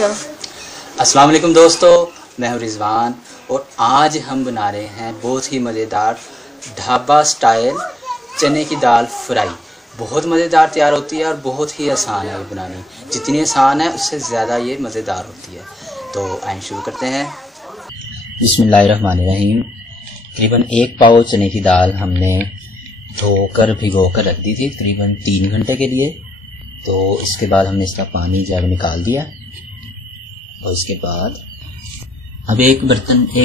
अस्सलाम वालेकुम दोस्तों, मैं हूं रिजवान और आज हम बना रहे हैं बहुत ही मज़ेदार ढाबा स्टाइल चने की दाल फ्राई। बहुत मज़ेदार तैयार होती है और बहुत ही आसान है ये बनानी। जितनी आसान है उससे ज़्यादा ये मज़ेदार होती है। तो आइए शुरू करते हैं। बिस्मिल्लाहिर्रहमानिर्रहीम। तकरीबन 1 पाव चने की दाल हमने धोकर भिगोकर रख दी थी तकरीबन 3 घंटे के लिए। तो इसके बाद हमने इसका पानी जब निकाल दिया और इसके बाद अब एक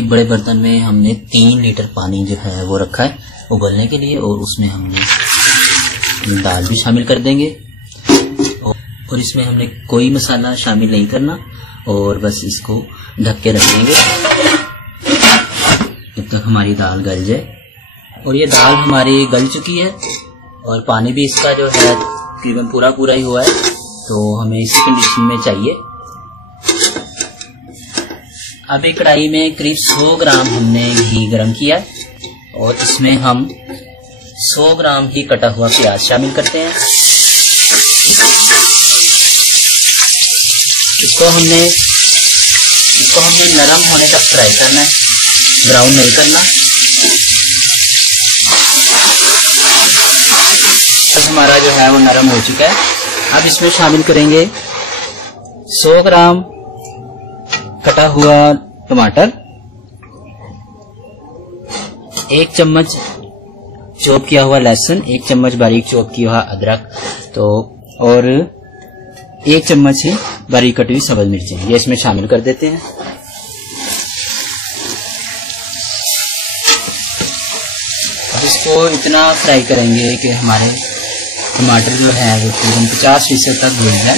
बड़े बर्तन में हमने 3 लीटर पानी जो है वो रखा है उबलने के लिए, और उसमें हमने दाल भी शामिल कर देंगे। और इसमें हमने कोई मसाला शामिल नहीं करना और बस इसको ढक के रख देंगे जब तक हमारी दाल गल जाए। और ये दाल हमारी गल चुकी है और पानी भी इसका जो है तकरीबन पूरा ही हुआ है, तो हमें इसी कंडीशन में चाहिए। अब एक कढ़ाई में करीब 100 ग्राम हमने घी गरम किया और इसमें हम 100 ग्राम ही कटा हुआ प्याज शामिल करते हैं। इसको हमने नरम होने तक फ्राई करना है, ब्राउन नहीं करना। अब हमारा जो है वो नरम हो चुका है। अब इसमें शामिल करेंगे 100 ग्राम कटा हुआ टमाटर, 1 चम्मच चॉप किया हुआ लहसुन, 1 चम्मच बारीक चॉप किया हुआ अदरक, तो और 1 चम्मच ही बारीक कटी हुई सब्ज मिर्चें, ये इसमें शामिल कर देते हैं। अब इसको इतना फ्राई करेंगे कि हमारे टमाटर जो है वो तकरीबन 50% तक भून जाए।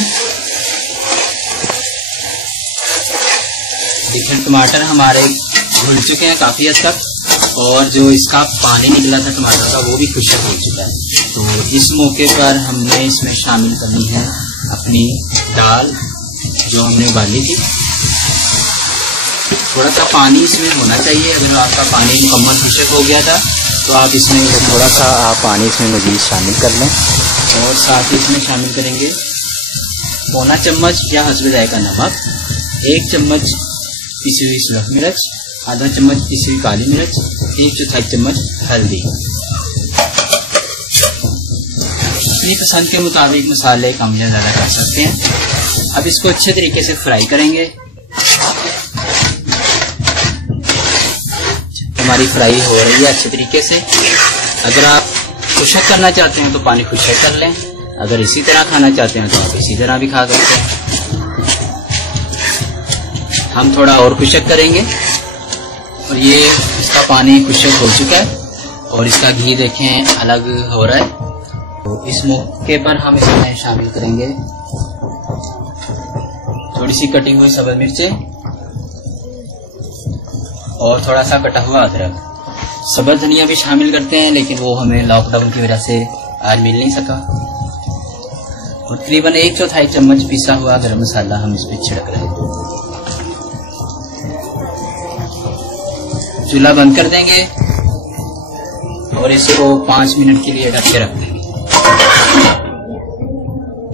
देखिए टमाटर हमारे घुल चुके हैं काफ़ी हद तक और जो इसका पानी निकला था टमाटर का वो भी खुश्क हो चुका है। तो इस मौके पर हमने इसमें शामिल करनी है अपनी दाल जो हमने उबाली थी। थोड़ा सा पानी इसमें होना चाहिए। अगर आपका पानी मुकम्मल खुश्क हो गया था तो आप इसमें थोड़ा सा पानी इसमें मज़ीद शामिल कर लें। और साथ ही इसमें शामिल करेंगे 1.25 चम्मच या हस्बे जायका नमक, 1 चम्मच पिसी हुई सुरख मिर्च, आधा चम्मच पिसी हुई काली मिर्च, 1/4 चम्मच हल्दी। अपनी पसंद के मुताबिक मसाले कम या ज़्यादा कर सकते हैं। अब इसको अच्छे तरीके से फ्राई करेंगे। हमारी फ्राई हो रही है अच्छे तरीके से। अगर आप खुश्क करना चाहते हैं तो पानी खुश्क कर लें, अगर इसी तरह खाना चाहते हैं तो आप इसी तरह भी खा सकते हैं। हम थोड़ा और खुश्क करेंगे और ये इसका पानी खुश्क हो चुका है और इसका घी देखें अलग हो रहा है। तो इस मौके पर हम इसमें शामिल करेंगे थोड़ी सी कटी हुई सब्ज मिर्चें और थोड़ा सा कटा हुआ अदरक। सब्ज धनिया भी शामिल करते हैं लेकिन वो हमें लॉकडाउन की वजह से आज मिल नहीं सका। और तकरीबन 1/4 चम्मच पिसा हुआ गरम मसाला हम इस पर छिड़क रहे हैं। चूल्हा बंद कर देंगे और इसको 5 मिनट के लिए ढक के रख देंगे।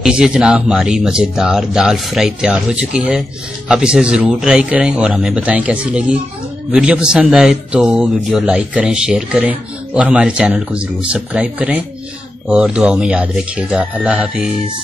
लीजिए जनाब, हमारी मज़ेदार दाल फ्राई तैयार हो चुकी है। आप इसे ज़रूर ट्राई करें और हमें बताएं कैसी लगी। वीडियो पसंद आए तो वीडियो लाइक करें, शेयर करें और हमारे चैनल को ज़रूर सब्सक्राइब करें और दुआओं में याद रखिएगा। अल्लाह हाफिज़।